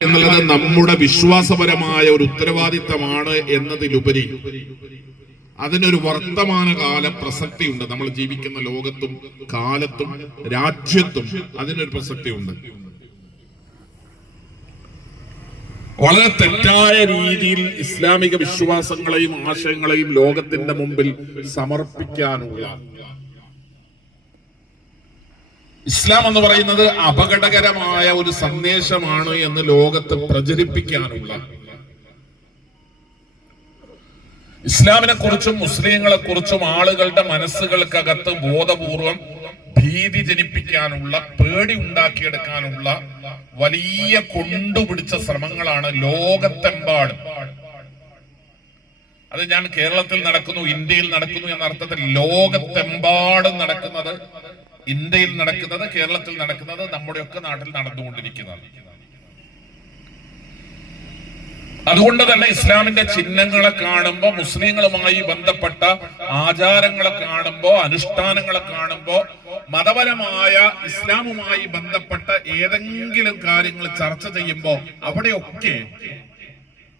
എന്നുള്ളത് നമ്മുടെ വിശ്വാസപരമായ ഒരു ഉത്തരവാദിത്തമാണ് എന്നതിലുപരി അതിനൊരു വർത്തമാനകാല പ്രസക്തിയുണ്ട്. നമ്മൾ ജീവിക്കുന്ന ലോകത്തും കാലത്തും രാജ്യത്തും അതിനൊരു പ്രസക്തിയുണ്ട്. വളരെ തെറ്റായ രീതിയിൽ ഇസ്ലാമിക വിശ്വാസങ്ങളെയും ആശയങ്ങളെയും ലോകത്തിന്റെ മുമ്പിൽ സമർപ്പിക്കാനുള്ള ഇസ്ലാം എന്ന് പറയുന്നത് അപകടകരമായ ഒരു സന്ദേശമാണ് എന്ന് ലോകത്ത് പ്രചരിപ്പിക്കാനുള്ള ഇസ്ലാമിനെ കുറിച്ചും മുസ്ലിങ്ങളെ കുറിച്ചും ആളുകളുടെ മനസ്സുകൾക്കകത്ത് ബോധപൂർവം ഭീതി ജനിപ്പിക്കാനുള്ള, പേടി ഉണ്ടാക്കിയെടുക്കാനുള്ള വലിയ കൊണ്ടുപിടിച്ച ശ്രമങ്ങളാണ് ലോകത്തെമ്പാടും. അത് ഞാൻ കേരളത്തിൽ നടക്കുന്നു, ഇന്ത്യയിൽ നടക്കുന്നു എന്ന അർത്ഥത്തിൽ ലോകത്തെമ്പാടും നടക്കുന്നത്, ഇന്ത്യയിൽ നടക്കുന്നത്, കേരളത്തിൽ നടക്കുന്നത്, നമ്മുടെയൊക്കെ നാട്ടിൽ നടന്നുകൊണ്ടിരിക്കുന്നത്. അതുകൊണ്ട് തന്നെ ഇസ്ലാമിന്റെ ചിഹ്നങ്ങളെ കാണുമ്പോൾ, മുസ്ലിങ്ങളുമായി ബന്ധപ്പെട്ട ആചാരങ്ങളെ കാണുമ്പോൾ, അനുഷ്ഠാനങ്ങളെ കാണുമ്പോൾ, മതപരമായ ഇസ്ലാമുമായി ബന്ധപ്പെട്ട ഏതെങ്കിലും കാര്യങ്ങൾ ചർച്ച ചെയ്യുമ്പോൾ അവിടെയൊക്കെ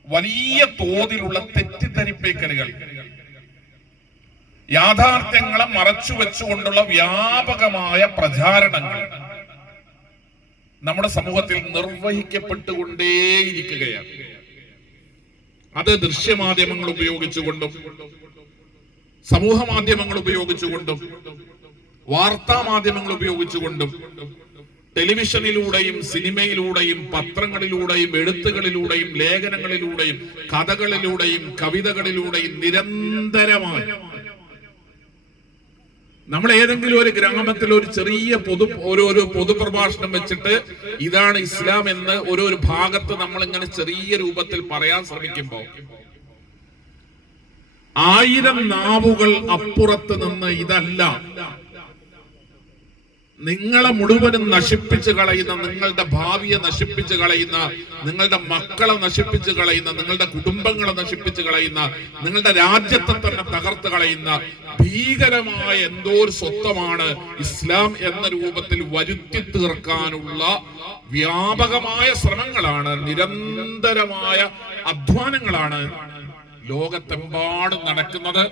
വലിയ തോതിലുള്ള തെറ്റിദ്ധരിപ്പിക്കലുകൾ, യാഥാർത്ഥ്യങ്ങളെ മറച്ചു വെച്ചുകൊണ്ടുള്ള വ്യാപകമായ പ്രചാരണങ്ങൾ നമ്മുടെ സമൂഹത്തിൽ നിർവഹിക്കപ്പെട്ടുകൊണ്ടേയിരിക്കുകയാണ്. അത് ദൃശ്യമാധ്യമങ്ങൾ ഉപയോഗിച്ചുകൊണ്ടും സമൂഹ മാധ്യമങ്ങൾ ഉപയോഗിച്ചുകൊണ്ടും വാർത്താ മാധ്യമങ്ങൾ ഉപയോഗിച്ചുകൊണ്ടും ടെലിവിഷനിലൂടെയും സിനിമയിലൂടെയും പത്രങ്ങളിലൂടെയും എഴുത്തുകളിലൂടെയും ലേഖനങ്ങളിലൂടെയും കഥകളിലൂടെയും കവിതകളിലൂടെയും നിരന്തരമായി നമ്മൾ ഏതെങ്കിലും ഒരു ഗ്രാമത്തിൽ ഒരു ചെറിയ ഒരു പൊതുപ്രഭാഷണം വെച്ചിട്ട് ഇതാണ് ഇസ്ലാം എന്ന് ഒരു ഭാഗത്ത് നമ്മൾ ഇങ്ങനെ ചെറിയ രൂപത്തിൽ പറയാൻ ശ്രമിക്കുമ്പോൾ 1000 നാവുകൾ അപ്പുറത്ത് നിന്ന് ഇതല്ല, നിങ്ങളെ മുഴുവനും നശിപ്പിച്ചു കളയുന്ന, നിങ്ങളുടെ ഭാവിയെ നശിപ്പിച്ചു കളയുന്ന, നിങ്ങളുടെ മക്കളെ നശിപ്പിച്ചു കളയുന്ന, നിങ്ങളുടെ കുടുംബങ്ങളെ നശിപ്പിച്ചു കളയുന്ന, നിങ്ങളുടെ രാജ്യത്തെ തന്നെ തകർത്ത് കളയുന്ന ഭീകരമായ എന്തോ ഒരു സ്വത്വമാണ് ഇസ്ലാം എന്ന രൂപത്തിൽ വരുത്തി തീർക്കാനുള്ള വ്യാപകമായ ശ്രമങ്ങളാണ്, നിരന്തരമായ അധ്വാനങ്ങളാണ് ലോകത്തെമ്പാടും നടക്കുന്നത്.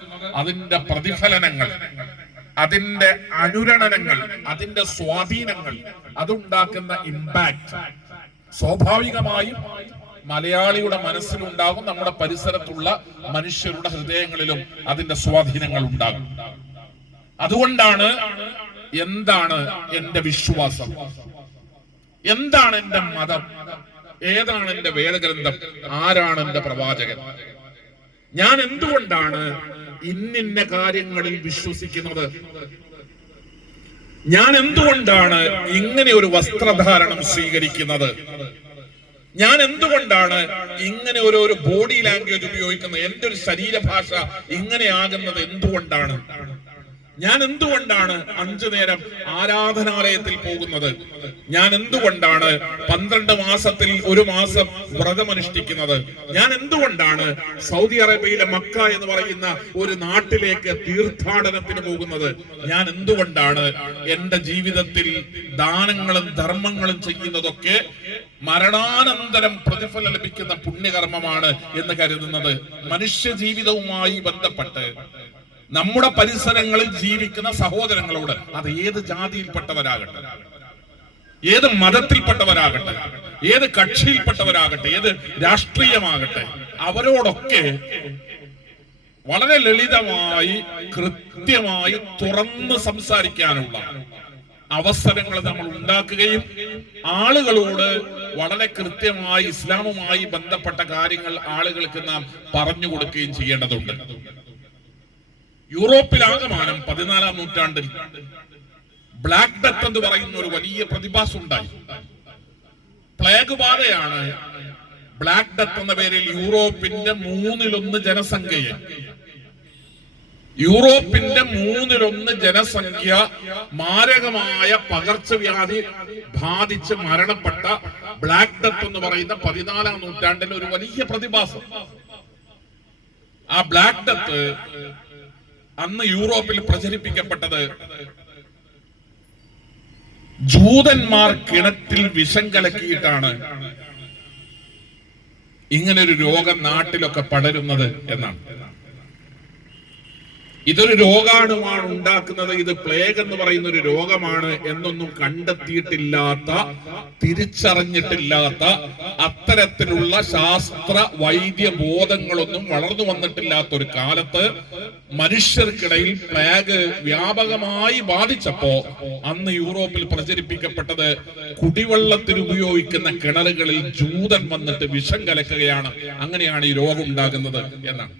അതിന്റെ പ്രതിഫലനങ്ങൾ, അതിന്റെ അനുരണനങ്ങൾ, അതിന്റെ സ്വാധീനങ്ങൾ, അതുണ്ടാക്കുന്ന ഇമ്പാക്ട് സ്വാഭാവികമായും മലയാളിയുടെ മനസ്സിലുണ്ടാകും, നമ്മുടെ പരിസരത്തുള്ള മനുഷ്യരുടെ ഹൃദയങ്ങളിലും അതിന്റെ സ്വാധീനങ്ങൾ ഉണ്ടാകും. അതുകൊണ്ടാണ് എന്താണ് എന്റെ വിശ്വാസം, എന്താണ് എന്റെ മതം, ഏതാണ് എന്റെ വേദഗ്രന്ഥം, ആരാണ് എന്റെ പ്രവാചകൻ, ഞാൻ എന്തുകൊണ്ടാണ് ഇന്നിന്ന കാര്യങ്ങളിൽ വിശ്വസിക്കുന്നത്, ഞാൻ എന്തുകൊണ്ടാണ് ഇങ്ങനെ ഒരു വസ്ത്രധാരണം സ്വീകരിക്കുന്നത്, ഞാൻ എന്തുകൊണ്ടാണ് ഇങ്ങനെ ഒരു ബോഡി ലാംഗ്വേജ് ഉപയോഗിക്കുന്നത്, എന്റെ ഒരു ശരീരഭാഷ ഇങ്ങനെയാകുന്നത് എന്തുകൊണ്ടാണ്, ഞാൻ എന്തുകൊണ്ടാണ് 5 നേരം ആരാധനാലയത്തിൽ പോകുന്നത്, ഞാൻ എന്തുകൊണ്ടാണ് 12 മാസത്തിൽ 1 മാസം വ്രതമനുഷ്ഠിക്കുന്നത്, ഞാൻ എന്തുകൊണ്ടാണ് സൗദി അറേബ്യയിലെ മക്ക എന്ന് പറയുന്ന ഒരു നാട്ടിലേക്ക് തീർത്ഥാടനത്തിന് പോകുന്നത്, ഞാൻ എന്തുകൊണ്ടാണ് എന്റെ ജീവിതത്തിൽ ദാനങ്ങളും ധർമ്മങ്ങളും ചെയ്യുന്നതൊക്കെ മരണാനന്തരം പ്രതിഫലം ലഭിക്കുന്ന പുണ്യകർമ്മമാണ് എന്ന് കരുതുന്നത്. മനുഷ്യ ജീവിതവുമായി ബന്ധപ്പെട്ട് നമ്മുടെ പരിസരങ്ങളിൽ ജീവിക്കുന്ന സഹോദരങ്ങളോട്, അത് ഏത് ജാതിയിൽപ്പെട്ടവരാകട്ടെ, ഏത് മതത്തിൽപ്പെട്ടവരാകട്ടെ, ഏത് കക്ഷിയിൽപ്പെട്ടവരാകട്ടെ, ഏത് രാഷ്ട്രീയമാകട്ടെ, അവരോടൊക്കെ വളരെ ലളിതമായി കൃത്യമായി തുറന്ന് സംസാരിക്കാനുള്ള അവസരങ്ങൾ നമ്മൾ ഉണ്ടാക്കുകയും ആളുകളോട് വളരെ കൃത്യമായി ഇസ്ലാമുമായി ബന്ധപ്പെട്ട കാര്യങ്ങൾ ആളുകൾക്ക് നാം പറഞ്ഞു കൊടുക്കുകയും ചെയ്യേണ്ടതുണ്ട്. യൂറോപ്പിലാകമാനം 14-ാം നൂറ്റാണ്ടിൽ ബ്ലാക്ക് ഡെത്ത് എന്ന് പറയുന്ന ഒരു വലിയ പ്രതിഭാസം ഉണ്ടായി. പ്ലേഗ് ബാധയാണ് ബ്ലാക്ക് ഡെത്ത് എന്ന പേരിൽ യൂറോപ്പിന്റെ 1/3 ജനസംഖ്യയെ, യൂറോപ്പിന്റെ 1/3 ജനസംഖ്യ മാരകമായ പകർച്ചവ്യാധി ബാധിച്ച് മരണപ്പെട്ട ബ്ലാക്ക് ഡെത്ത് എന്ന് പറയുന്ന 14-ാം നൂറ്റാണ്ടിൽ ഒരു വലിയ പ്രതിഭാസം. ആ ബ്ലാക്ക് ഡെത്ത് അന്ന് യൂറോപ്പിൽ പ്രചരിപ്പിക്കപ്പെട്ടത് ജൂതന്മാർ കിണറ്റിൽ വിഷം കലക്കിയിട്ടാണ് ഇങ്ങനൊരു രോഗം നാട്ടിലൊക്കെ പടരുന്നത് എന്നാണ്. ഇതൊരു രോഗാണുവാണ് ഉണ്ടാക്കുന്നത്, ഇത് പ്ലേഗ് എന്ന് പറയുന്ന ഒരു രോഗമാണ് എന്നൊന്നും കണ്ടെത്തിയിട്ടില്ലാത്ത, തിരിച്ചറിഞ്ഞിട്ടില്ലാത്ത, അത്തരത്തിലുള്ള ശാസ്ത്ര വൈദ്യ ബോധങ്ങളൊന്നും വളർന്നു വന്നിട്ടില്ലാത്ത ഒരു കാലത്ത് മനുഷ്യർക്കിടയിൽ പ്ലേഗ് വ്യാപകമായി ബാധിച്ചപ്പോ അന്ന് യൂറോപ്പിൽ പ്രചരിപ്പിക്കപ്പെട്ടത് കുടിവെള്ളത്തിന് ഉപയോഗിക്കുന്ന കിണറുകളിൽ ജൂതൻ വന്നിട്ട് വിഷം കലക്കുകയാണ്, അങ്ങനെയാണ് ഈ രോഗം ഉണ്ടാകുന്നത് എന്നാണ്.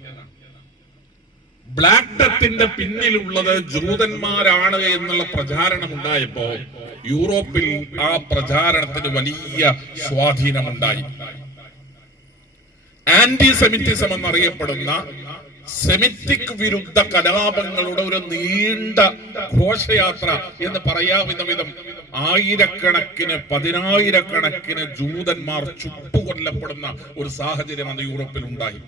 ബ്ലാക്ക് ഡെത്തിന്റെ പിന്നിലുള്ളത് ജൂതന്മാരാണ് എന്നുള്ള പ്രചാരണം ഉണ്ടായപ്പോ യൂറോപ്പിൽ ആ പ്രചാരണത്തിന് വലിയ സ്വാധീനമുണ്ടായി. ആന്റി സെമിറ്റിസം എന്നറിയപ്പെടുന്ന സെമിറ്റിക് വിരുദ്ധ കലാപങ്ങളുടെ ഒരു നീണ്ട ഘോഷയാത്ര എന്ന് പറയാവുന്ന വിധം ആയിരക്കണക്കിന് പതിനായിരക്കണക്കിന് ജൂതന്മാർ ചുട്ടുകൊല്ലപ്പെടുന്ന ഒരു സാഹചര്യം അന്ന് യൂറോപ്പിൽ ഉണ്ടായി.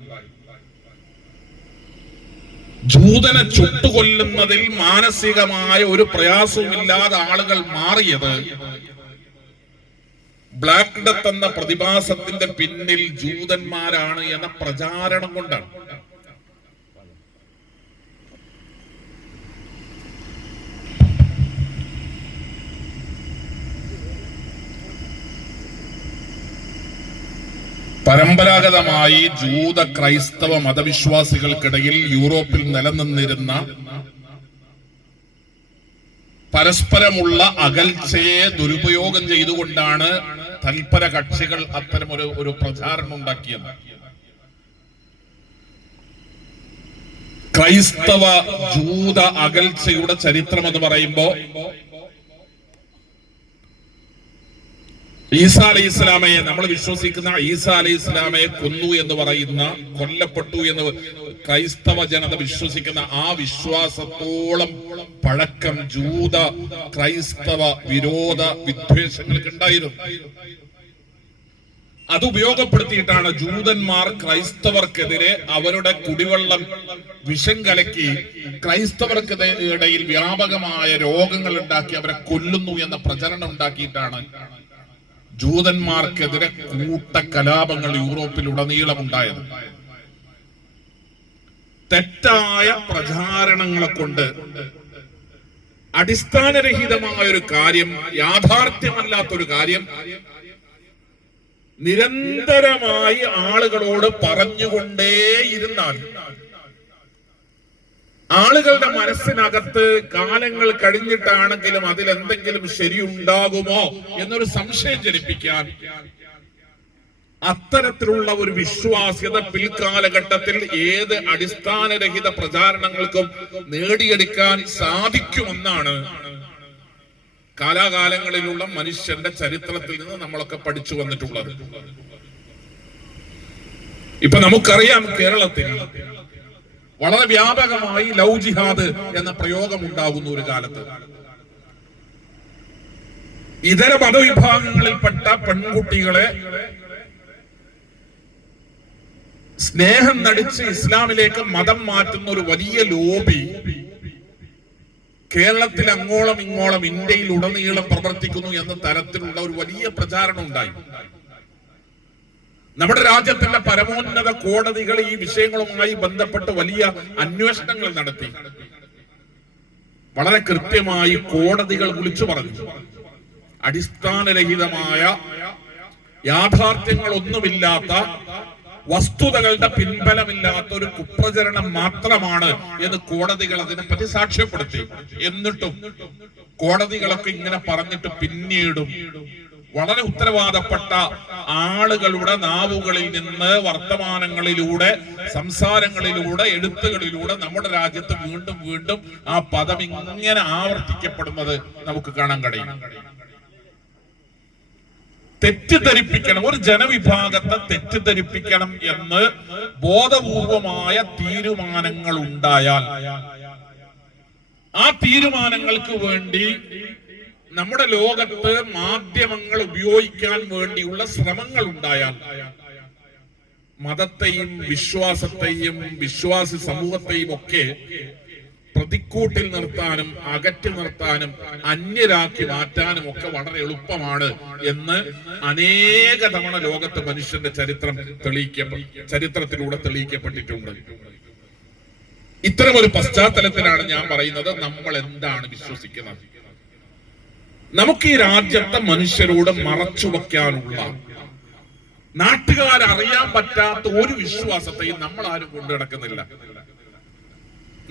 ജൂതനെ ചുട്ടുകൊല്ലുന്നതിൽ മാനസികമായ ഒരു പ്രയാസവുമില്ലാതെ ആളുകൾ മാറിയത് ബ്ലാക്ക് ഡെത്ത് എന്ന പ്രതിഭാസത്തിന്റെ പിന്നിൽ ജൂതന്മാരാണ് എന്ന പ്രചാരണം കൊണ്ടാണ്. പരമ്പരാഗതമായി ജൂത ക്രൈസ്തവ മതവിശ്വാസികൾക്കിടയിൽ യൂറോപ്പിൽ നിലനിന്നിരുന്ന പരസ്പരമുള്ള അകൽച്ചയെ ദുരുപയോഗം ചെയ്തുകൊണ്ടാണ് തൽപര കക്ഷികൾ അത്തരം ഒരു പ്രചാരണം ഉണ്ടാക്കിയത്. ക്രൈസ്തവ ജൂത അകൽച്ചയുടെ ചരിത്രം എന്ന് പറയുമ്പോ ഈസാ അലൈഹി ഇസ്ലാമയെ, നമ്മൾ വിശ്വസിക്കുന്ന ഈസാ അലൈഹി ഇസ്ലാമയെ കൊന്നു എന്ന് പറയുന്ന, കൊല്ലപ്പെട്ടു എന്ന് ക്രൈസ്തവ ജനത വിശ്വസിക്കുന്ന ആ വിശ്വാസത്തോളം പഴക്കം ജൂത ക്രൈസ്തവ വിരോധ വിദ്വേഷങ്ങൾക്ക് ഉണ്ടായിരുന്നു. അത് ഉപയോഗപ്പെടുത്തിയിട്ടാണ് ജൂതന്മാർ ക്രൈസ്തവർക്കെതിരെ അവരുടെ കുടിവെള്ളം വിഷം കലക്കി ക്രൈസ്തവർക്കിടയിൽ വ്യാപകമായ രോഗങ്ങൾ ഉണ്ടാക്കി അവരെ കൊല്ലുന്നു എന്ന പ്രചരണം ഉണ്ടാക്കിയിട്ടാണ് ജൂതന്മാർക്കെതിരെ കൂട്ട കലാപങ്ങൾ യൂറോപ്പിലുടനീളം ഉണ്ടായത്. തെറ്റായ പ്രചാരണങ്ങളെ കൊണ്ട് അടിസ്ഥാനരഹിതമായ ഒരു കാര്യം, യാഥാർത്ഥ്യമല്ലാത്തൊരു കാര്യം നിരന്തരമായി ആളുകളോട് പറഞ്ഞുകൊണ്ടേയിരുന്നാൽ ആളുകളുടെ മനസ്സിനകത്ത് കാലങ്ങൾ കഴിഞ്ഞിട്ടാണെങ്കിലും അതിലെന്തെങ്കിലും ശരിയുണ്ടാകുമോ എന്നൊരു സംശയം ജനിപ്പിക്കാൻ അത്തരത്തിലുള്ള ഒരു വിശ്വാസ്യത പിൽക്കാലഘട്ടത്തിൽ ഏത് അടിസ്ഥാനരഹിത പ്രചാരണങ്ങൾക്കും നേടിയെടുക്കാൻ സാധിക്കുമെന്നാണ് കാലാകാലങ്ങളിലുള്ള മനുഷ്യന്റെ ചരിത്രത്തിൽ നിന്ന് നമ്മളൊക്കെ പഠിച്ചു വന്നിട്ടുള്ളത്. ഇപ്പൊ നമുക്കറിയാം, കേരളത്തിൽ വളരെ വ്യാപകമായി ലവ് ജിഹാദ് എന്ന പ്രയോഗം ഉണ്ടാകുന്ന ഒരു കാലത്ത് ഇതര മതവിഭാഗങ്ങളിൽപ്പെട്ട പെൺകുട്ടികളെ സ്നേഹം നടിച്ച് ഇസ്ലാമിലേക്ക് മതം മാറ്റുന്ന ഒരു വലിയ ലോബി കേരളത്തിൽ അങ്ങോളം ഇങ്ങോളം ഇന്ത്യയിൽ ഉടനീളം പ്രവർത്തിക്കുന്നു എന്ന തരത്തിലുള്ള ഒരു വലിയ പ്രചാരണം ഉണ്ടായി. നമ്മുടെ രാജ്യത്തിന്റെ പരമോന്നത കോടതികൾ ഈ വിഷയങ്ങളുമായി ബന്ധപ്പെട്ട് വലിയ അന്വേഷണങ്ങൾ നടത്തി. വളരെ കൃത്യമായി കോടതികൾ വിളിച്ചു പറഞ്ഞു, അടിസ്ഥാനരഹിതമായ യാഥാർത്ഥ്യങ്ങളൊന്നുമില്ലാത്ത, വസ്തുതകളുടെ പിൻബലമില്ലാത്ത ഒരു കുപ്രചരണം മാത്രമാണ് എന്ന് കോടതികൾ അതിനെപ്പറ്റി സാക്ഷ്യപ്പെടുത്തി. എന്നിട്ടും കോടതികളൊക്കെ ഇങ്ങനെ പറഞ്ഞിട്ട് പിന്നീടും വളരെ ഉത്തരവാദപ്പെട്ട ആളുകളുടെ നാവുകളിൽ നിന്ന് വർത്തമാനങ്ങളിലൂടെ, സംസാരങ്ങളിലൂടെ, എഴുത്തുകളിലൂടെ നമ്മുടെ രാജ്യത്ത് വീണ്ടും വീണ്ടും ആ പദം ഇങ്ങനെ ആവർത്തിക്കപ്പെടുന്നത് നമുക്ക് കാണാൻ കഴിയും. തെറ്റിദ്ധരിപ്പിക്കണം, ഒരു ജനവിഭാഗത്തെ തെറ്റിദ്ധരിപ്പിക്കണം എന്ന് ബോധപൂർവമായ തീരുമാനങ്ങൾ ഉണ്ടായാൽ, ആ തീരുമാനങ്ങൾക്ക് വേണ്ടി നമ്മുടെ ലോകത്ത് മാധ്യമങ്ങൾ ഉപയോഗിക്കാൻ വേണ്ടിയുള്ള ശ്രമങ്ങൾ ഉണ്ടായാൽ, മതത്തെയും വിശ്വാസത്തെയും വിശ്വാസി സമൂഹത്തെയും ഒക്കെ പ്രതിക്കൂട്ടിൽ നിർത്താനും അകറ്റി നിർത്താനും അന്യരാക്കി മാറ്റാനും ഒക്കെ വളരെ എളുപ്പമാണ് എന്ന് അനേക തവണ ലോകത്ത് മനുഷ്യന്റെ ചരിത്രത്തിലൂടെ തെളിയിക്കപ്പെട്ടിട്ടുണ്ട്. ഇത്തരമൊരു പശ്ചാത്തലത്തിലാണ് ഞാൻ പറയുന്നത് നമ്മൾ എന്താണ് വിശ്വസിക്കുന്നത്. നമുക്ക് ഈ രാജ്യത്തെ മനുഷ്യരോട് മറച്ചു വെക്കാനുള്ള, നാട്ടുകാരറിയാൻ പറ്റാത്ത ഒരു വിശ്വാസത്തെയും നമ്മൾ ആരും കൊണ്ടു നടക്കുന്നില്ല.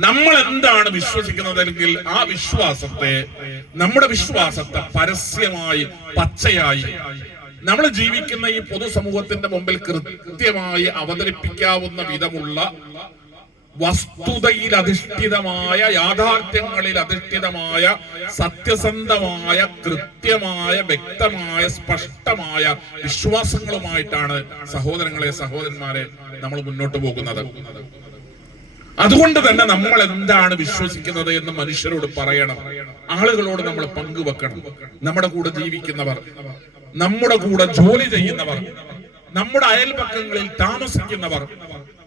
നമ്മൾ എന്താണ് വിശ്വസിക്കുന്നതെങ്കിൽ ആ വിശ്വാസത്തെ, നമ്മുടെ വിശ്വാസത്തെ പരസ്യമായി പച്ചയായി നമ്മൾ ജീവിക്കുന്ന ഈ പൊതുസമൂഹത്തിന്റെ മുമ്പിൽ കൃത്യമായി അവതരിപ്പിക്കാവുന്ന വിധമുള്ള വസ്തുതയിൽ അധിഷ്ഠിതമായ, യാഥാർത്ഥ്യങ്ങളിൽ അധിഷ്ഠിതമായ, സത്യസന്ധമായ, കൃത്യമായ, വ്യക്തമായ, സ്പഷ്ടമായ വിശ്വാസങ്ങളുമായിട്ടാണ് സഹോദരങ്ങളെ, സഹോദരന്മാരെ നമ്മൾ മുന്നോട്ട് പോകുന്നത്. അതുകൊണ്ട് തന്നെ നമ്മൾ എന്താണ് വിശ്വസിക്കുന്നത് എന്ന് മനുഷ്യരോട് പറയണം, ആളുകളോട് നമ്മൾ പങ്കുവെക്കണം. നമ്മുടെ കൂടെ ജീവിക്കുന്നവർ, നമ്മുടെ കൂടെ ജോലി ചെയ്യുന്നവർ, നമ്മുടെ അയൽപക്കങ്ങളിൽ താമസിക്കുന്നവർ,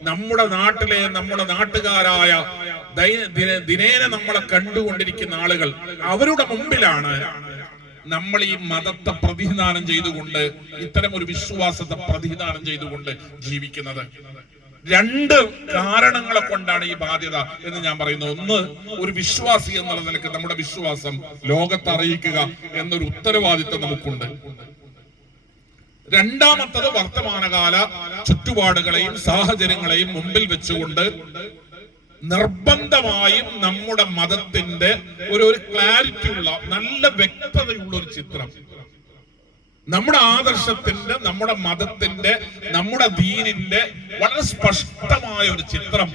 നമ്മുടെ നാട്ടിലെ, നമ്മുടെ നാട്ടുകാരായ, ദിനേന നമ്മളെ കണ്ടുകൊണ്ടിരിക്കുന്ന ആളുകൾ, അവരുടെ മുമ്പിലാണ് നമ്മൾ ഈ മതത്തെ പ്രതിനിധാനം ചെയ്തുകൊണ്ട്, ഇത്തരം ഒരു വിശ്വാസത്തെ പ്രതിനിധാനം ചെയ്തുകൊണ്ട് ജീവിക്കുന്നത്. രണ്ട് കാരണങ്ങളെ കൊണ്ടാണ് ഈ ബാധ്യത എന്ന് ഞാൻ പറയുന്നത്. ഒന്ന്, ഒരു വിശ്വാസി എന്നുള്ള നിലയ്ക്ക് നമ്മുടെ വിശ്വാസം ലോകത്തെ അറിയിക്കുക എന്നൊരു ഉത്തരവാദിത്വം നമുക്കുണ്ട്. രണ്ടാമത്തത്, വർത്തമാനകാല ചുറ്റുപാടുകളെയും സാഹചര്യങ്ങളെയും മുമ്പിൽ വെച്ചുകൊണ്ട് നിർബന്ധമായും നമ്മുടെ മതത്തിന്റെ ഒരു ക്ലാരിറ്റി ഉള്ള, നല്ല വ്യക്തതയുള്ള ഒരു ചിത്രം, നമ്മുടെ ആദർശത്തിന്റെ, നമ്മുടെ മതത്തിന്റെ, നമ്മുടെ ദീനിന്റെ വളരെ സ്പഷ്ടമായ ഒരു ചിത്രം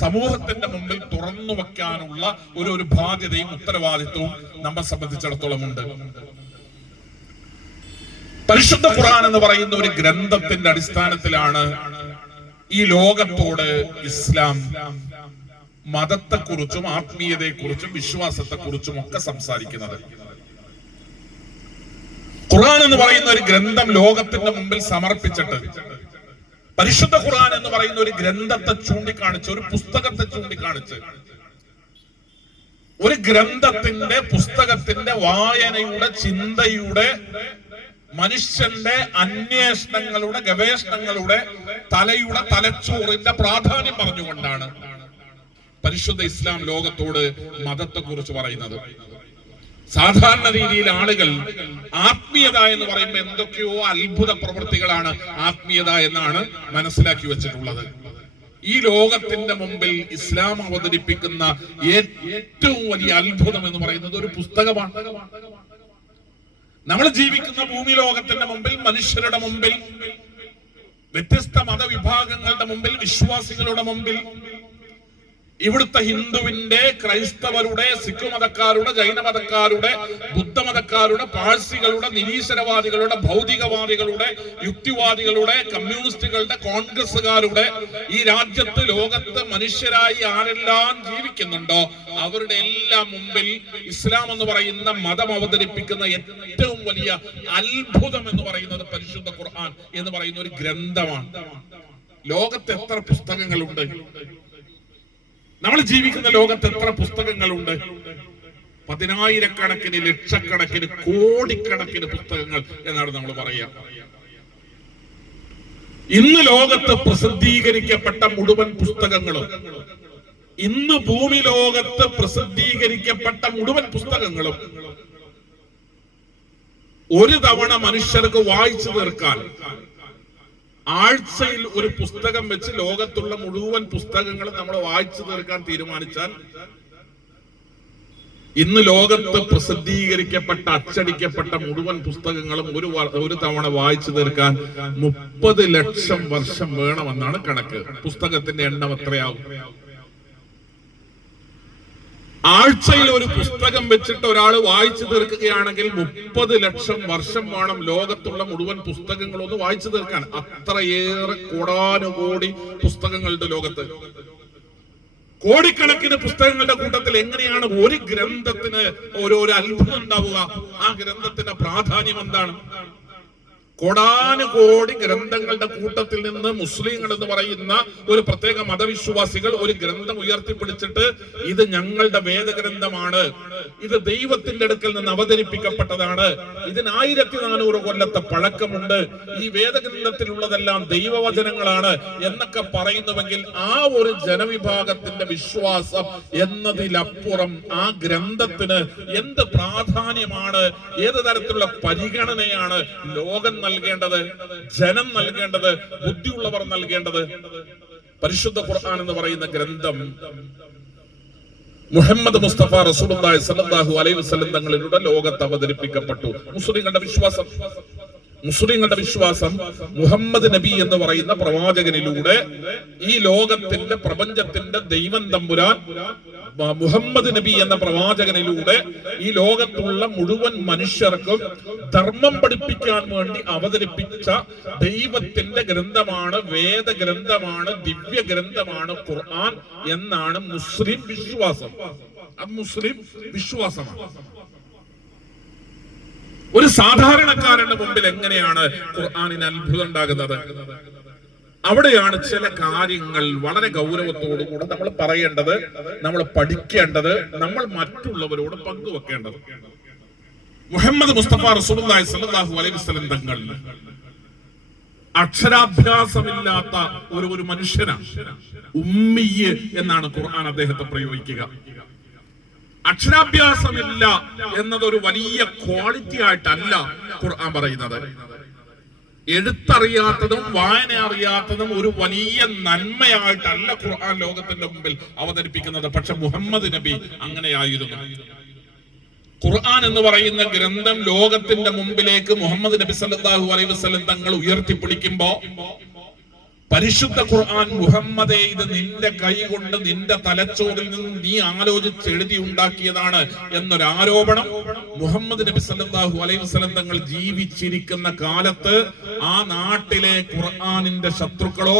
സമൂഹത്തിന്റെ മുമ്പിൽ തുറന്നു വെക്കാനുള്ള ഒരു ബാധ്യതയും ഉത്തരവാദിത്വവും നമ്മെ സംബന്ധിച്ചിടത്തോളം ഉണ്ട്. പരിശുദ്ധ ഖുർആൻ എന്ന് പറയുന്ന ഒരു ഗ്രന്ഥത്തിന്റെ അടിസ്ഥാനത്തിലാണ് ഈ ലോകത്തോട് ഇസ്ലാം മതത്തെക്കുറിച്ചും ആത്മീയതയെക്കുറിച്ചും വിശ്വാസത്തെക്കുറിച്ചും ഒക്കെ സംസാരിക്കുന്നത്. ഖുർആൻ എന്ന് പറയുന്ന ഒരു ഗ്രന്ഥം ലോകത്തിന്റെ മുമ്പിൽ സമർപ്പിച്ചിട്ട്, പരിശുദ്ധ ഖുർആൻ എന്ന് പറയുന്ന ഒരു ഗ്രന്ഥത്തെ ചൂണ്ടിക്കാണിച്ച്, ഒരു പുസ്തകത്തെ ചൂണ്ടിക്കാണിച്ച്, ഒരു ഗ്രന്ഥത്തിന്റെ, പുസ്തകത്തിന്റെ, വായനയുടെ, ചിന്തയുടെ, മനുഷ്യന്റെ അന്വേഷണങ്ങളുടെ, ഗവേഷണങ്ങളുടെ, തലച്ചോറിന്റെ പ്രാധാന്യം പറഞ്ഞുകൊണ്ടാണ് പരിശുദ്ധ ഇസ്ലാം ലോകത്തോട് മതത്തെ കുറിച്ച് പറയുന്നത്. സാധാരണ രീതിയിൽ ആളുകൾ ആത്മീയത എന്ന് പറയുമ്പോൾ എന്തൊക്കെയോ അത്ഭുത പ്രവൃത്തികളാണ് ആത്മീയത എന്നാണ് മനസ്സിലാക്കി വെച്ചിട്ടുള്ളത്. ഈ ലോകത്തിന്റെ മുമ്പിൽ ഇസ്ലാം അവതരിപ്പിക്കുന്ന ഏറ്റവും വലിയ അത്ഭുതം എന്ന് പറയുന്നത് ഒരു പുസ്തകമാണ്. നമ്മൾ ജീവിക്കുന്ന ഭൂമി ലോകത്തിന്റെ മുമ്പിൽ, മനുഷ്യരുടെ മുമ്പിൽ, വ്യത്യസ്ത മതവിഭാഗങ്ങളുടെ മുമ്പിൽ, വിശ്വാസികളുടെ മുമ്പിൽ, ഇവിടുത്തെ ഹിന്ദുവിന്റെ, ക്രൈസ്തവരുടെ, സിഖ് മതക്കാരുടെ, ജൈന മതക്കാരുടെ, ബുദ്ധമതക്കാരുടെ, പാഴ്സികളുടെ, നിരീശ്വരവാദികളുടെ, ഭൗതികവാദികളുടെ, യുക്തിവാദികളുടെ, കമ്മ്യൂണിസ്റ്റുകളുടെ, കോൺഗ്രസുകാരുടെ, ഈ രാജ്യത്ത്, ലോകത്ത് മനുഷ്യരായി ആരെല്ലാം ജീവിക്കുന്നുണ്ടോ അവരുടെ എല്ലാം മുമ്പിൽ ഇസ്ലാം എന്ന് പറയുന്ന മതം അവതരിപ്പിക്കുന്ന ഏറ്റവും വലിയ അത്ഭുതം എന്ന് പറയുന്നത് പരിശുദ്ധ ഖുർആൻ എന്ന് പറയുന്ന ഒരു ഗ്രന്ഥമാണ്. ലോകത്ത് എത്ര പുസ്തകങ്ങളുണ്ട്? നമ്മൾ ജീവിക്കുന്ന ലോകത്ത് എത്ര പുസ്തകങ്ങളുണ്ട്? പതിനായിരക്കണക്കിന്, ലക്ഷക്കണക്കിന്, കോടിക്കണക്കിന് പുസ്തകങ്ങൾ എന്നാണ് നമ്മൾ പറയുക. ഇന്ന് ലോകത്ത് പ്രസിദ്ധീകരിക്കപ്പെട്ട മുഴുവൻ പുസ്തകങ്ങളും, ഇന്ന് ഭൂമി ലോകത്ത് പ്രസിദ്ധീകരിക്കപ്പെട്ട മുഴുവൻ പുസ്തകങ്ങളും ഒരു തവണ മനുഷ്യർക്ക് വായിച്ചു തീർക്കാൻ, ആഴ്ചയിൽ ഒരു പുസ്തകം വെച്ച് ലോകത്തുള്ള മുഴുവൻ പുസ്തകങ്ങളും നമ്മൾ വായിച്ചു തീർക്കാൻ തീരുമാനിച്ചാൽ, ഇന്ന് ലോകത്ത് പ്രസിദ്ധീകരിക്കപ്പെട്ട, അച്ചടിക്കപ്പെട്ട മുഴുവൻ പുസ്തകങ്ങളും ഒരു തവണ വായിച്ചു തീർക്കാൻ 30 ലക്ഷം വർഷം വേണമെന്നാണ് കണക്ക്. പുസ്തകത്തിന്റെ എണ്ണം എത്രയാവും? ആഴ്ചയിൽ ഒരു പുസ്തകം വെച്ചിട്ട് ഒരാൾ വായിച്ചു തീർക്കുകയാണെങ്കിൽ 30 ലക്ഷം വർഷം വേണം ലോകത്തുള്ള മുഴുവൻ പുസ്തകങ്ങളൊന്ന് വായിച്ചു തീർക്കാൻ. അത്രയേറെ കോടാനുകോടി പുസ്തകങ്ങളുടെ ലോകത്ത്, കോടിക്കണക്കിന് പുസ്തകങ്ങളുടെ കൂട്ടത്തിൽ എങ്ങനെയാണ് ഒരു ഗ്രന്ഥത്തിന് ഒരു അത്ഭുതം ഉണ്ടാവുക? ആ ഗ്രന്ഥത്തിന്റെ പ്രാധാന്യം എന്താണ്? കോടാനുകോടി ഗ്രന്ഥങ്ങളുടെ കൂട്ടത്തിൽ നിന്ന് മുസ്ലിങ്ങൾ എന്ന് പറയുന്ന ഒരു പ്രത്യേക മതവിശ്വാസികൾ ഒരു ഗ്രന്ഥം ഉയർത്തിപ്പിടിച്ചിട്ട് ഇത് ഞങ്ങളുടെ വേദഗ്രന്ഥമാണ്, ഇത് ദൈവത്തിന്റെ അടുക്കൽ നിന്ന് അവതരിപ്പിക്കപ്പെട്ടതാണ്, ഇതിന് 1400 കൊല്ലത്തെ പഴക്കമുണ്ട്, ഈ വേദഗ്രന്ഥത്തിലുള്ളതെല്ലാം ദൈവവചനങ്ങളാണ് എന്നൊക്കെ പറയുന്നുവെങ്കിൽ ആ ഒരു ജനവിഭാഗത്തിന്റെ വിശ്വാസം എന്നതിലപ്പുറം ആ ഗ്രന്ഥത്തിന് എന്ത് പ്രാധാന്യമാണ്, ഏത് തരത്തിലുള്ള പരിഗണനയാണ് ലോകം നൽകേണ്ടത്, ജനം നൽകേണ്ടത്, ബുദ്ധിയുള്ളവർ നൽകേണ്ടത്? പരിശുദ്ധ ഖുർആൻ എന്ന് പറയുന്ന ഗ്രന്ഥം മുഹമ്മദ് മുസ്തഫ റസൂലുള്ളാഹി സ്വല്ലല്ലാഹു അലൈഹി വസല്ലം തങ്ങളിലൂടെ ലോകത്ത് അവതരിപ്പിക്കപ്പെട്ടു. മുസ്ലിങ്ങളുടെ വിശ്വാസം മുഹമ്മദ് നബി എന്ന് പറയുന്ന പ്രവാചകനിലൂടെ ഈ ലോകത്തിന്റെ പ്രപഞ്ചത്തിന്റെ ദൈവം തമ്പുരാൻ മുഹമ്മദ് നബി എന്ന പ്രവാചകനിലൂടെ ഈ ലോകത്തുള്ള മുഴുവൻ മനുഷ്യർക്കും ധർമ്മം പഠിപ്പിക്കാൻ വേണ്ടി അവതരിപ്പിച്ച ദൈവത്തിന്റെ ഗ്രന്ഥമാണ്, വേദഗ്രന്ഥമാണ്, ദിവ്യ ഗ്രന്ഥമാണ് ഖുർആൻ എന്നാണ് മുസ്ലിം വിശ്വാസം. അത് മുസ്ലിം വിശ്വാസമാണ്. ഒരു സാധാരണക്കാരന്റെ മുമ്പിൽ എങ്ങനെയാണ് ഖുർആനിന് അത്ഭുതം ഉണ്ടാകുന്നത്? അവിടെയാണ് ചില കാര്യങ്ങൾ വളരെ ഗൗരവത്തോടുകൂടെ നമ്മൾ പറയേണ്ടത്, നമ്മൾ പഠിക്കേണ്ടത്, നമ്മൾ മറ്റുള്ളവരോട് പങ്കുവെക്കേണ്ടത്. മുഹമ്മദ് മുസ്തഫ റസൂലുള്ളാഹി സ്വല്ലല്ലാഹു അലൈഹി വസല്ലം തങ്ങൾ അക്ഷരാഭ്യാസമില്ലാത്ത ഒരു മനുഷ്യനാണ്. ഉമ്മിയ് എന്നാണ് ഖുർആൻ അദ്ദേഹത്തെ പ്രയോഗിക്കുക. അക്ഷരാഭ്യാസമില്ല എന്നതൊരു വലിയ ക്വാളിറ്റി ആയിട്ടല്ല ഖുർആൻ പറയുന്നത്. എഴുത്തറിയാത്തതും വായന അറിയാത്തതും ഒരു വലിയ നന്മയായിട്ടല്ല ഖുർആൻ ലോകത്തിന്റെ മുമ്പിൽ അവതരിപ്പിക്കുന്നത്. പക്ഷെ മുഹമ്മദ് നബി അങ്ങനെയായിരുന്നു. ഖുർആൻ എന്ന് പറയുന്ന ഗ്രന്ഥം ലോകത്തിന്റെ മുമ്പിലേക്ക് മുഹമ്മദ് നബി സല്ലല്ലാഹു അലൈഹി വസല്ലം തങ്ങൾ ഉയർത്തിപ്പിടിക്കുമ്പോ പരിശുദ്ധ ഖുർആൻ മുഹമ്മദേ ഇത് നിന്റെ കൈ കൊണ്ട് നിന്റെ തലച്ചോറിൽ നിന്ന് നീ ആലോചിച്ച് എഴുതി ഉണ്ടാക്കിയതാണ് എന്നൊരു ആരോപണം മുഹമ്മദ് നബി സല്ലല്ലാഹു അലൈഹി വസല്ലം തങ്ങൾ ജീവിച്ചിരിക്കുന്ന കാലത്ത് ആ നാട്ടിലെ ഖുർആനിന്റെ ശത്രുക്കളോ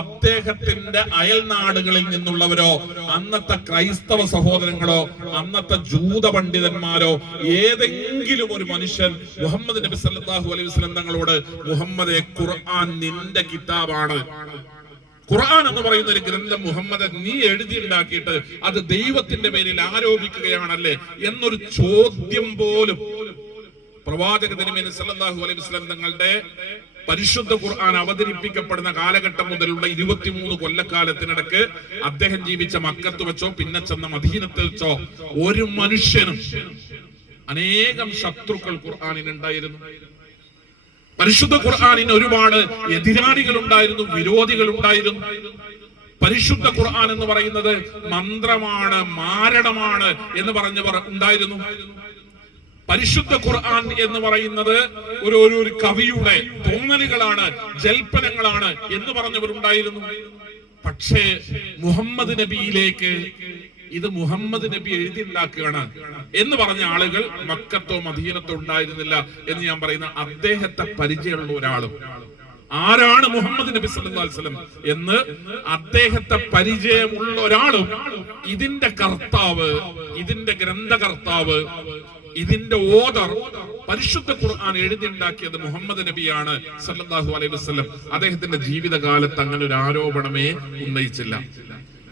അദ്ദേഹത്തിന്റെ അയൽനാടുകളിൽ നിന്നുള്ളവരോ അന്നത്തെ ക്രൈസ്തവ സഹോദരങ്ങളോ അന്നത്തെ ജൂത പണ്ഡിതന്മാരോ ഏതെങ്കിലും ഒരു മനുഷ്യൻ മുഹമ്മദ് നബി സല്ലല്ലാഹു അലൈഹി വസല്ലം തങ്ങളോട് മുഹമ്മദേ ഖുർആൻ നിന്റെ കിതാബാണ്, ഖുർആൻ എന്ന് പറയുന്ന ഒരു ഗ്രന്ഥം മുഹമ്മദ് നീ എഴുതിയുണ്ടാക്കിയിട്ട് അത് ദൈവത്തിന്റെ പേരിൽ ആരോപിക്കുകയാണല്ലേ എന്നൊരു ചോദ്യം പോലും പ്രവാചക തിരുമേനി സല്ലല്ലാഹു അലൈഹി വസല്ലം തങ്ങളുടെ പരിശുദ്ധ ഖുർആൻ അവതരിപ്പിക്കപ്പെടുന്ന കാലഘട്ടം മുതലുള്ള 23 കൊല്ലക്കാലത്തിനിടക്ക് അദ്ദേഹം ജീവിച്ച മക്കത്ത് വെച്ചോ പിന്നെ ചെന്ന മദീനത്ത് വെച്ചോ ഒരു മനുഷ്യനും അനേകം ശത്രുക്കൾ ഖുർആനിനുണ്ടായിരുന്നു. പരിശുദ്ധ ഖുർആനിന് ഒരുപാട് എതിരാളികൾ ഉണ്ടായിരുന്നു, വിരോധികൾ ഉണ്ടായിരുന്നു. പരിശുദ്ധ ഖുർആൻ എന്ന് പറയുന്നത് മന്ത്രമാണ്, മാരണമാണ് എന്ന് പറഞ്ഞവർ ഉണ്ടായിരുന്നു. പരിശുദ്ധ ഖുർആൻ എന്ന് പറയുന്നത് ഒരു കവിയുടെ തോന്നലുകളാണ്, ജൽപ്പനങ്ങളാണ് എന്ന് പറഞ്ഞവരുണ്ടായിരുന്നു. പക്ഷേ മുഹമ്മദ് നബിയിലേക്ക് ഇത് മുഹമ്മദ് നബി എഴുതിയുണ്ടാക്കുകയാണ് എന്ന് പറഞ്ഞ ആളുകൾ മക്കത്തോ മദീനത്തോ ഉണ്ടായിരുന്നില്ല എന്ന് ഞാൻ പറയുന്ന അദ്ദേഹത്തെ പരിചയമുള്ള ഒരാളും ആരാണ് മുഹമ്മദ് നബി സല്ലല്ലാഹു അലൈഹി വസല്ലം എന്ന് അദ്ദേഹത്തെ പരിചയമുള്ള ഒരാളും ഇതിന്റെ കർത്താവ്, ഇതിന്റെ ഗ്രന്ഥകർത്താവ്, ഇതിന്റെ ഓദർ പരിശുദ്ധ ഖുർആൻ എഴുതിയുണ്ടാക്കിയത് മുഹമ്മദ് നബിയാണ് സല്ലല്ലാഹു അലൈഹി വസല്ലം. അദ്ദേഹത്തിന്റെ ജീവിതകാലത്ത് അങ്ങനെ ഒരു ആരോപണമേ ഉന്നയിച്ചില്ല.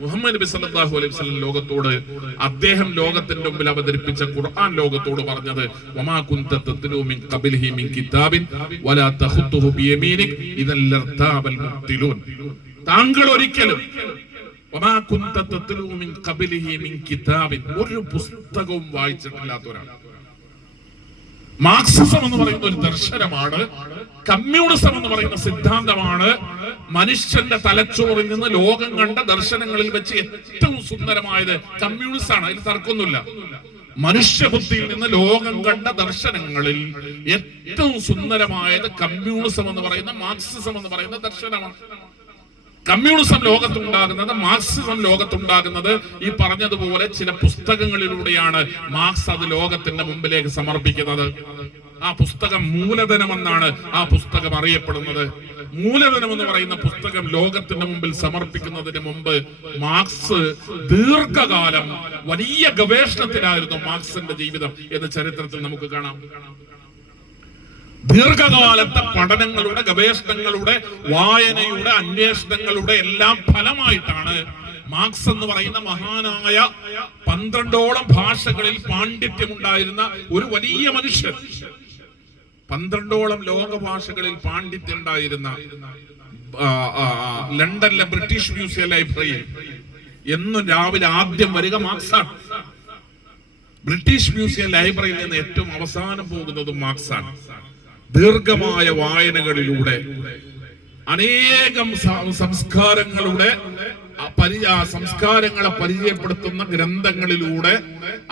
മുഹമ്മദ് നബി സല്ലല്ലാഹു അലൈഹി വസല്ലം ലോകത്തോട് അദ്ദേഹം ലോകത്തിന്റെ മുമ്പിൽ അവതരിപ്പിച്ച ഖുർആൻ ലോകത്തോട് പറഞ്ഞത് വമാ കുൻത തത്ലൂ മിൻ ഖബലിഹി മിൻ കിതാബിൻ വലാ തഖുതുഹു ബിയമീനിക് ഇദൻ ലർതാബൽ മുബ്തിലൂൻ. താങ്കൾ ഒരിക്കലും വമാ കുൻത തത്ലൂ മിൻ ഖബലിഹി മിൻ കിതാബിൻ ഒരു പുസ്തകവും വായിച്ചിട്ടില്ലാത്ത ഒരാൾ. മാർക്സിസം എന്ന് പറയുന്ന ഒരു ദർശനമാണ്, കമ്മ്യൂണിസം എന്ന് പറയുന്ന സിദ്ധാന്തമാണ് മനുഷ്യന്റെ തലച്ചോറിൽ നിന്ന് ലോകം കണ്ട ദർശനങ്ങളിൽ വെച്ച് ഏറ്റവും സുന്ദരമായത് കമ്മ്യൂണിസമാണ്. അതിൽ തർക്കമൊന്നുമില്ല. മനുഷ്യബുദ്ധിയിൽ നിന്ന് ലോകം കണ്ട ദർശനങ്ങളിൽ ഏറ്റവും സുന്ദരമായത് കമ്മ്യൂണിസം എന്ന് പറയുന്ന, മാർക്സിസം എന്ന് പറയുന്ന ദർശനമാണ്. കമ്മ്യൂണിസം ലോകത്തുണ്ടാകുന്നത്, മാർക്സിസം ലോകത്തുണ്ടാകുന്നത് ഈ പറഞ്ഞതുപോലെ ചില പുസ്തകങ്ങളിലൂടെയാണ് മാർക്സ് അത് ലോകത്തിന്റെ മുമ്പിലേക്ക് സമർപ്പിക്കുന്നത്. ആ പുസ്തകം മൂലധനമെന്നാണ് ആ പുസ്തകം അറിയപ്പെടുന്നത്. മൂലധനം എന്ന് പറയുന്ന പുസ്തകം ലോകത്തിന്റെ മുമ്പിൽ സമർപ്പിക്കുന്നതിന് മുമ്പ് മാർക്സ് ദീർഘകാലം വലിയ ഗവേഷണത്തിലായിരുന്നു മാർക്സിന്റെ ജീവിതം എന്ന് ചരിത്രത്തിൽ നമുക്ക് കാണാം. ദീർഘകാലത്തെ പഠനങ്ങളുടെ, ഗവേഷണങ്ങളുടെ, വായനയുടെ, അന്വേഷണങ്ങളുടെ എല്ലാം ഫലമായിട്ടാണ് മാർക്സ് എന്ന് പറയുന്ന മഹാനായ 12ഓളം ഭാഷകളിൽ പാണ്ഡിത്യമുണ്ടായിരുന്ന ഒരു വലിയ മനുഷ്യൻ, 12ഓളം ലോക ഭാഷകളിൽ പാണ്ഡിത്യം ഉണ്ടായിരുന്ന ലണ്ടനിലെ ബ്രിട്ടീഷ് മ്യൂസിയം ലൈബ്രറിയിൽ എന്നും രാവിലെ ആദ്യം വരിക മാർക്സാണ്. ബ്രിട്ടീഷ് മ്യൂസിയം ലൈബ്രറിയിൽ നിന്ന് ഏറ്റവും അവസാനം പോകുന്നതും മാർക്സാണ്. ദീർഘമായ വായനകളിലൂടെ അനേകം സംസ്കാരങ്ങളെ പരിചയപ്പെടുത്തുന്ന ഗ്രന്ഥങ്ങളിലൂടെ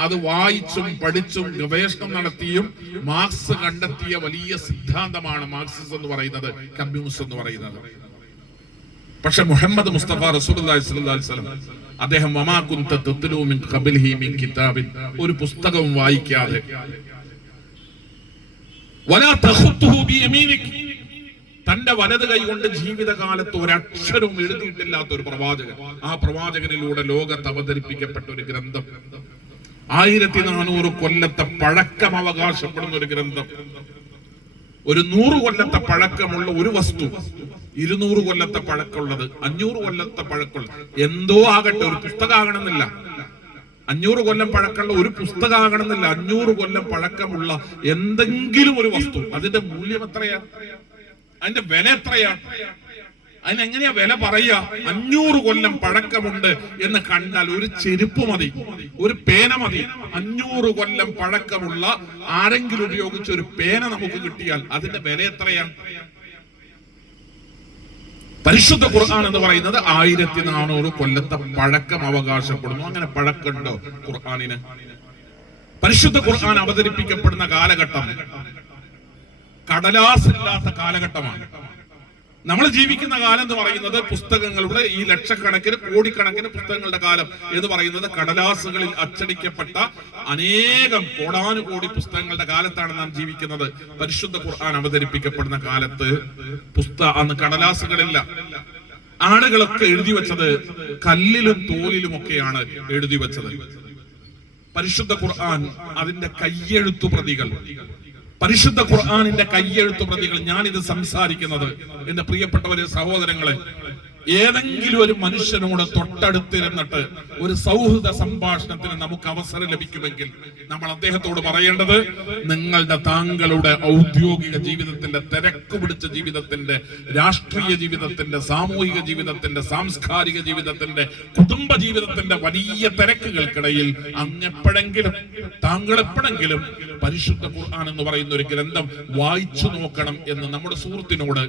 അത് വായിച്ചും പഠിച്ചും ഗവേഷണം നടത്തിയും മാർക്സ് കണ്ടെത്തിയ വലിയ സിദ്ധാന്തമാണ് മാർക്സിസം എന്ന് പറയുന്നത്, കമ്മ്യൂണിസം എന്ന് പറയുന്നത്. പക്ഷെ മുഹമ്മദ് മുസ്തഫ റസൂലുള്ളാഹി സ്വല്ലല്ലാഹു അലൈഹി വസല്ലം അദ്ദേഹം വമാ കുന്ത തത്ലൂ മിൻ ഖബ്ലിഹി മിൻ കിതാബിൻ, ഒരു പുസ്തകവും വായിക്കാതെ, വലാ തഖുത്തുഹു ബിയമീനിക്, തന്റെ വലത് കൈ കൊണ്ട് ജീവിതകാലത്ത് ഒരക്ഷരവും എഴുതിയിട്ടില്ലാത്ത ഒരു പ്രവാചകൻ, ആ പ്രവാചകനിലൂടെ ലോകത്ത് അവതരിപ്പിക്കപ്പെട്ട ഒരു ഗ്രന്ഥം, 1400 കൊല്ലത്തെ പഴക്കം അവകാശപ്പെടുന്ന ഒരു ഗ്രന്ഥം, ഒരു 100 കൊല്ലത്തെ പഴക്കമുള്ള ഒരു വസ്തു, 200 കൊല്ലത്തെ പഴക്കമുള്ളത്, 500 കൊല്ലത്തെ പഴക്കമുള്ളത്, എന്തോ ആകട്ടെ, ഒരു പുസ്തകമാകണമെന്നില്ല. 500 കൊല്ലം പഴക്കമുള്ള ഒരു പുസ്തകമാകണമെന്നില്ല, 500 കൊല്ലം പഴക്കമുള്ള എന്തെങ്കിലും ഒരു വസ്തു, അതിന്റെ മൂല്യം എത്രയാ, അതിന്റെ വില എത്രയാ, അതിനെങ്ങനെയാ വില പറയുക? 500 കൊല്ലം പഴക്കമുണ്ട് എന്ന് കണ്ടാൽ ഒരു ചെരുപ്പ് മതി, ഒരു പേന മതി. 500 കൊല്ലം പഴക്കമുള്ള ആരെങ്കിലും ഉപയോഗിച്ച ഒരു പേന നമുക്ക് കിട്ടിയാൽ അതിന്റെ വില എത്രയാണ്? പരിശുദ്ധ ഖുർആൻ എന്ന് പറയുന്നത് 1400 കൊല്ലത്തെ പഴക്കം അവകാശപ്പെടുന്നു. അങ്ങനെ പഴക്കമുണ്ടോ ഖുർആനിന്? പരിശുദ്ധ ഖുർആൻ അവതരിപ്പിക്കപ്പെടുന്ന കാലഘട്ടം കടലാസ് ഇല്ലാത്ത കാലഘട്ടമാണ്. നമ്മൾ ജീവിക്കുന്ന കാലം എന്ന് പറയുന്നത് പുസ്തകങ്ങളുടെ, ഈ ലക്ഷക്കണക്കിന് കോടിക്കണക്കിന് പുസ്തകങ്ങളുടെ കാലം എന്ന് പറയുന്നത് കടലാസുകളിൽ അച്ചടിക്കപ്പെട്ട അനേകം കോടാനുകോടി പുസ്തകങ്ങളുടെ കാലത്താണ് നാം ജീവിക്കുന്നത്. പരിശുദ്ധ ഖുർആൻ അവതരിപ്പിക്കപ്പെടുന്ന കാലത്ത് അന്ന് കടലാസുകളില്ല. ആളുകളൊക്കെ എഴുതി വെച്ചത് കല്ലിലും തോലിലും ഒക്കെയാണ് എഴുതി വെച്ചത്. പരിശുദ്ധ ഖുർആൻ അതിന്റെ കയ്യെഴുത്തു പ്രതികൾ, പരിശുദ്ധ ഖുർആനിന്റെ കയ്യെഴുത്തു പ്രതികൾ, ഞാനിത് സംസാരിക്കുന്നത് എന്റെ പ്രിയപ്പെട്ടവരെ, സഹോദരങ്ങളെ, ഏതെങ്കിലും ഒരു മനുഷ്യനോട് തൊട്ടടുത്തിരുന്നിട്ട് ഒരു സൗഹൃദ സംഭാഷണത്തിന് നമുക്ക് അവസരം ലഭിക്കുമെങ്കിൽ നമ്മൾ അദ്ദേഹത്തോട് പറയേണ്ടത്, താങ്കളുടെ ഔദ്യോഗിക ജീവിതത്തിന്റെ, തിരക്ക് പിടിച്ച ജീവിതത്തിന്റെ, രാഷ്ട്രീയ ജീവിതത്തിന്റെ, സാമൂഹിക ജീവിതത്തിന്റെ, സാംസ്കാരിക ജീവിതത്തിന്റെ, കുടുംബ ജീവിതത്തിന്റെ വലിയ തിരക്കുകൾക്കിടയിൽ താങ്കൾ എപ്പോഴെങ്കിലും പരിശുദ്ധ ഖുർആൻ എന്ന് പറയുന്ന ഒരു ഗ്രന്ഥം വായിച്ചു നോക്കണം എന്ന് നമ്മുടെ സുഹൃത്തിനോട്,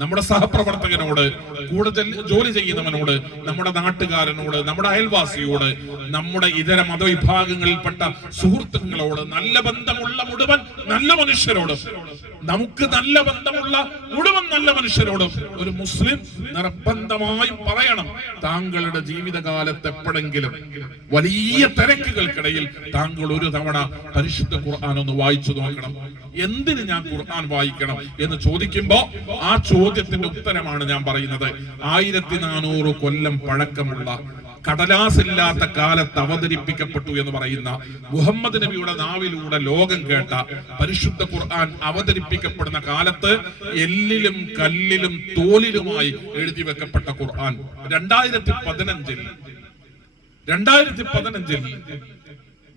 നമ്മുടെ സഹപ്രവർത്തകനോട്, കൂടെ ജോലി ചെയ്യുന്നവനോട്, നമ്മുടെ നാട്ടുകാരനോട്, നമ്മുടെ അയൽവാസിയോട്, നമ്മുടെ ഇതര മതവിഭാഗങ്ങളിൽപ്പെട്ട സുഹൃത്തുക്കളോട്, നല്ല ബന്ധമുള്ള മുഴുവൻ നല്ല മനുഷ്യരോടും, നമുക്ക് നല്ല ബന്ധമുള്ള മുഴുവൻ നല്ല മനുഷ്യരോടും ഒരു മുസ്ലിം നിർബന്ധമായും പറയണം, താങ്കളുടെ ജീവിതകാലത്ത് എപ്പോഴെങ്കിലും വലിയ തിരക്കുകൾക്കിടയിൽ താങ്കൾ ഒരു തവണ പരിശുദ്ധ ഖുർആൻ ഒന്ന് വായിച്ചു നോക്കണം. എന്തിന് ഞാൻ ഖുർആൻ വായിക്കണം എന്ന് ചോദിക്കുമ്പോ ആ ചോദ്യത്തിന്റെ ഉത്തരമാണ് ഞാൻ പറയുന്നത്. 1400 കൊല്ലം പഴക്കമുള്ള, കടലാസില്ലാത്ത കാലത്ത് അവതരിപ്പിക്കപ്പെട്ടു എന്ന് പറയുന്ന, മുഹമ്മദ് നബിയുടെ നാവിലൂടെ ലോകം കേട്ട പരിശുദ്ധ ഖുർആൻ അവതരിപ്പിക്കപ്പെടുന്ന കാലത്ത് എല്ലിലും കല്ലിലും തോലിലുമായി എഴുതി വെക്കപ്പെട്ട ഖുർആൻ 2015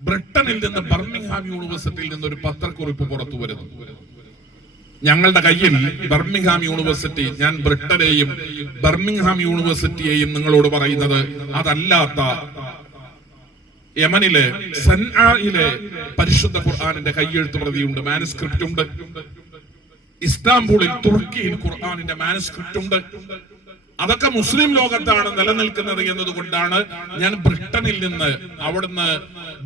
ബ്രിട്ടനിൽ നിന്ന്, ബർമിംഗ്ഹാം യൂണിവേഴ്സിറ്റിയിൽ നിന്ന് ഒരു പത്രക്കുറിപ്പ് പുറത്തു വരുന്നു. ഞങ്ങളുടെ കയ്യിൽ ബർമിംഗ്ഹാം യൂണിവേഴ്സിറ്റി, ഞാൻ ബ്രിട്ടനെയും ബർമിംഗ്ഹാം യൂണിവേഴ്സിറ്റിയെയും നിങ്ങളോട് പറയുന്നത് അതല്ലാത്ത യമനിലെ സൻആയിലെ പരിശുദ്ധ ഖുർആനിന്റെ കയ്യെഴുത്ത് പ്രതിയുണ്ട്, മാനുസ്ക്രിപ്റ്റ് ഉണ്ട്. ഇസ്താംബൂളിൽ, തുർക്കിയിൽ ഖുർആനിന്റെ മാനുസ്ക്രിപ്റ്റ് ഉണ്ട്. അതൊക്കെ മുസ്ലിം ലോകത്താണ് നിലനിൽക്കുന്നത് എന്നതുകൊണ്ടാണ് ഞാൻ ബ്രിട്ടനിൽ നിന്ന്, അവിടുന്ന്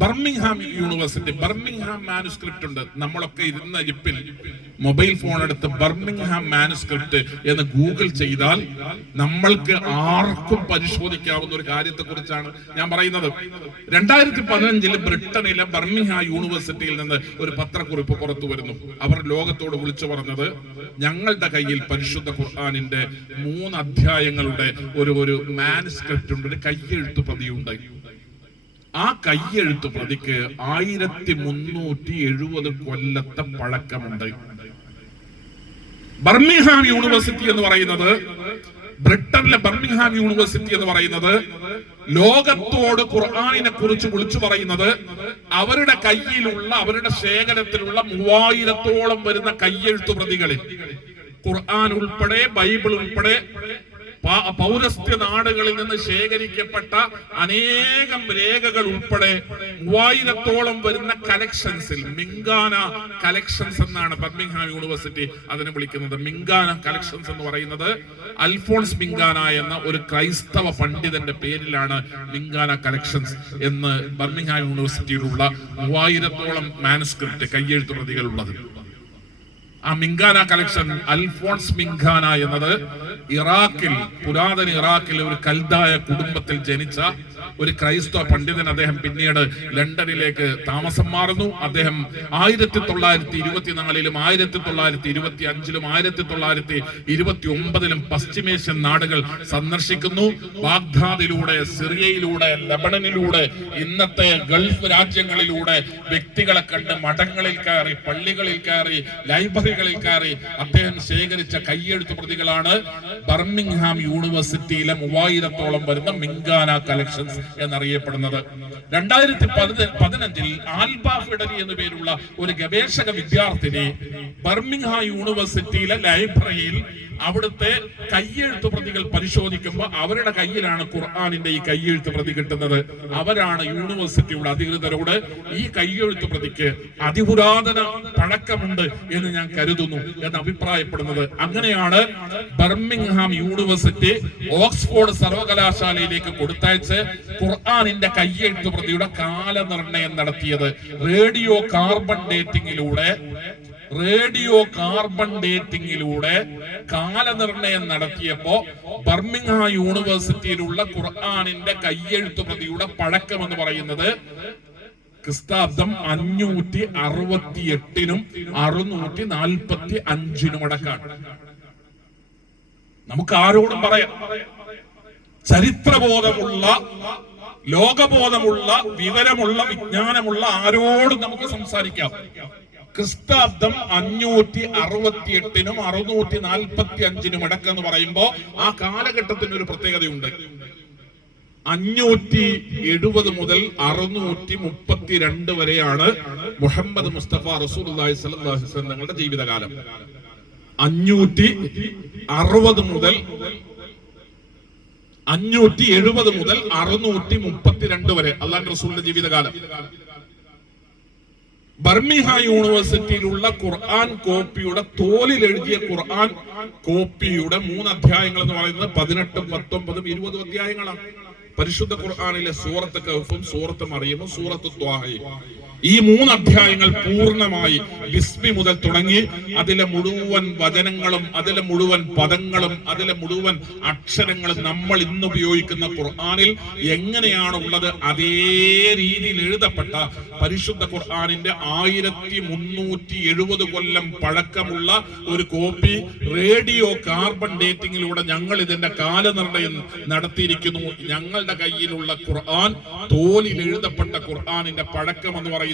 ബർമിംഗ്ഹാം യൂണിവേഴ്സിറ്റി, ബർമിംഗ്ഹാം മാനുസ്ക്രിപ്റ്റ് ഉണ്ട്. നമ്മളൊക്കെ ഇരുന്ന ഇരിപ്പിൽ മൊബൈൽ ഫോൺ എടുത്ത് ബർമിംഗ്ഹാം മാനുസ്ക്രിപ്റ്റ് എന്ന് ഗൂഗിൾ ചെയ്താൽ നമ്മൾക്ക് ആർക്കും പരിശോധിക്കാവുന്ന ഒരു കാര്യത്തെ കുറിച്ചാണ് ഞാൻ പറയുന്നത്. 2015 ബ്രിട്ടനിലെ ബർമിംഗ്ഹാം യൂണിവേഴ്സിറ്റിയിൽ നിന്ന് ഒരു പത്രക്കുറിപ്പ് പുറത്തു വരുന്നു. അവർ ലോകത്തോട് വിളിച്ചു പറഞ്ഞത്, ഞങ്ങളുടെ കയ്യിൽ പരിശുദ്ധ ഖുർആനിന്റെ 3 അധ്യായങ്ങളുടെ ഒരു മാനുസ്ക്രിപ്റ്റ് ഉണ്ട്, ഒരു കയ്യെഴുത്ത് പ്രതിയുണ്ട്. ആ കയ്യെഴുത്ത് പ്രതിക്ക് 1370 കൊല്ലത്തെ പഴക്കമുണ്ട്. ബർമിംഗ്ഹാം യൂണിവേഴ്സിറ്റി എന്ന് പറയുന്നത്, ബ്രിട്ടനിലെ ബർമിംഗ്ഹാം യൂണിവേഴ്സിറ്റി എന്ന് പറയുന്നത് ലോകത്തോട് ഖുർആനിനെ കുറിച്ച് വിളിച്ചു പറയുന്നത് അവരുടെ കയ്യിലുള്ള, അവരുടെ ശേഖരത്തിലുള്ള 3000-ഓളം വരുന്ന കയ്യെഴുത്തു പ്രതികളിൽ ഖുർആൻ ഉൾപ്പെടെ, ബൈബിൾ ഉൾപ്പെടെ പൗരസ്ത്യ നാടുകളിൽ നിന്ന് ശേഖരിക്കപ്പെട്ട അനേകം രേഖകൾ ഉൾപ്പെടെ 3000-ഓളം വരുന്ന കളക്ഷൻസിൽ, മിങ്കാന കളക്ഷൻസ് എന്നാണ് ബർമിംഗ്ഹാം യൂണിവേഴ്സിറ്റി അതിനെ വിളിക്കുന്നത്. മിങ്കാന കളക്ഷൻസ് എന്ന് പറയുന്നത് അൽഫോൺസ് മിങ്കാന എന്ന ഒരു ക്രൈസ്തവ പണ്ഡിതന്റെ പേരിലാണ് മിങ്കാന കളക്ഷൻസ് എന്ന് ബർമിംഗ്ഹാം യൂണിവേഴ്സിറ്റിയിലുള്ള 3000-ഓളം മാനുസ്ക്രിപ്റ്റ്, കയ്യെഴുത്തു പ്രതികൾ ഉള്ളത്. ആ മിങ്കാന കളക്ഷൻ, അൽഫോൺസ് മിങ്കാന എന്നത് ഇറാഖിൽ, പുരാതന ഇറാഖിൽ ഒരു കൽദായ കുടുംബത്തിൽ ജനിച്ച ഒരു ക്രൈസ്തവ പണ്ഡിതൻ. അദ്ദേഹം പിന്നീട് ലണ്ടനിലേക്ക് താമസം മാറുന്നു. അദ്ദേഹം 1924-ലും 1925-ലും 1929-ലും പശ്ചിമേഷ്യൻ നാടുകൾ സന്ദർശിക്കുന്നു. ബാഗ്ദാദിലൂടെ, സിറിയയിലൂടെ, ലബണനിലൂടെ, ഇന്നത്തെ ഗൾഫ് രാജ്യങ്ങളിലൂടെ വ്യക്തികളെ കണ്ട് മഠങ്ങളിൽ കയറി, പള്ളികളിൽ കയറി, ലൈബ്രറികളിൽ കയറി അദ്ദേഹം ശേഖരിച്ച കയ്യെഴുത്തു പ്രതികളാണ് ബർമിംഗ്ഹാം യൂണിവേഴ്സിറ്റിയിലെ 3000-ഓളം വരുന്ന മിങ്കാന കളക്ഷൻസ് എന്നറിയപ്പെടുന്നത്. 2015-ൽ ആൽബ ഫെഡറി എന്നു പേരുള്ള ഒരു ഗവേഷക വിദ്യാർത്ഥിനി ബർമിംഗ്ഹാം യൂണിവേഴ്സിറ്റിയിലെ ലൈബ്രറിയിൽ അവിടുത്തെ കയ്യെഴുത്തു പ്രതികൾ പരിശോധിക്കുമ്പോൾ അവരുടെ കയ്യിലാണ് ഖുർആനിന്റെ ഈ കയ്യെഴുത്ത് പ്രതി കിട്ടുന്നത്. അവരാണ് യൂണിവേഴ്സിറ്റിയുടെ അധികൃതരോട് ഈ കയ്യെഴുത്തു പ്രതിക്ക് അതിപുരാതന പഴക്കമുണ്ട് എന്ന് ഞാൻ കരുതുന്നു എന്ന് അഭിപ്രായപ്പെടുന്നത്. അങ്ങനെയാണ് ബർമിംഗ്ഹാം യൂണിവേഴ്സിറ്റി ഓക്സ്ഫോർഡ് സർവകലാശാലയിലേക്ക് കൊടുത്തയച്ച് ഖുർആനിന്റെ കയ്യെഴുത്തു പ്രതിയുടെ കാലനിർണയം നടത്തിയത്. റേഡിയോ കാർബൺ ഡേറ്റിംഗിലൂടെ കാലനിർണയം നടത്തിയപ്പോ ബർമിംഗ്ഹാം യൂണിവേഴ്സിറ്റിയിലുള്ള ഖുർആനിന്റെ കയ്യെഴുത്തു പ്രതിയുടെ പഴക്കം എന്ന് പറയുന്നത് ക്രിസ്താബ്ദം 568-നും 645-നും അടക്കാണ്. നമുക്ക് ആരോടും പറയാം, ചരിത്രബോധമുള്ള, ലോകബോധമുള്ള, വിവരമുള്ള, വിജ്ഞാനമുള്ള ആരോടും നമുക്ക് സംസാരിക്കാം. ക്രിസ്താബ്ദം 568-നും 645-നും അടക്കെന്ന് പറയുമ്പോ ആ കാലഘട്ടത്തിന് ഒരു പ്രത്യേകതയുണ്ട്. 570 മുതൽ 632 വരെയാണ് മുഹമ്മദ് മുസ്തഫ റസൂലുള്ളാഹി സ്വല്ലല്ലാഹു അലൈഹി വസല്ലം തങ്ങളുടെ ജീവിതകാലം. 570 മുതൽ 632 വരെ അല്ലാഹുവിന്റെ റസൂലിന്റെ ജീവിതകാലം. ബർമിംഗ്ഹാം യൂണിവേഴ്സിറ്റിയിലുള്ള ഖുർആൻ കോപ്പിയുടെ, തോലിൽ എഴുതിയ ഖുർആൻ കോപ്പിയുടെ 3 അധ്യായങ്ങൾ എന്ന് പറയുന്നത് 18, 19, 20 അധ്യായങ്ങളാണ്. പരിശുദ്ധ ഖുർആനിലെ സൂറത്ത് കഹ്ഫും, സൂറത്ത് മറിയമും, സൂറത്ത് ത്വാഹയും, ഈ 3 അധ്യായങ്ങൾ പൂർണ്ണമായി ബിസ്മി മുതൽ തുടങ്ങി അതിലെ മുഴുവൻ വചനങ്ങളും, അതിലെ മുഴുവൻ പദങ്ങളും, അതിലെ മുഴുവൻ അക്ഷരങ്ങളും നമ്മൾ ഇന്ന് ഉപയോഗിക്കുന്ന ഖുർആനിൽ എങ്ങനെയാണ് ഉള്ളത് അതേ രീതിയിൽ എഴുതപ്പെട്ട പരിശുദ്ധ ഖുർആനിന്റെ 1370 കൊല്ലം പഴക്കമുള്ള ഒരു കോപ്പി റേഡിയോ കാർബൺ ഡേറ്റിംഗിലൂടെ ഞങ്ങൾ ഇതിന്റെ കാലനിർണയം നടത്തിയിരിക്കുന്നു. ഞങ്ങളുടെ കയ്യിലുള്ള ഖുർആൻ, തോലിൽ എഴുതപ്പെട്ട ഖുർആനിന്റെ പഴക്കം എന്ന് പറയുന്നത്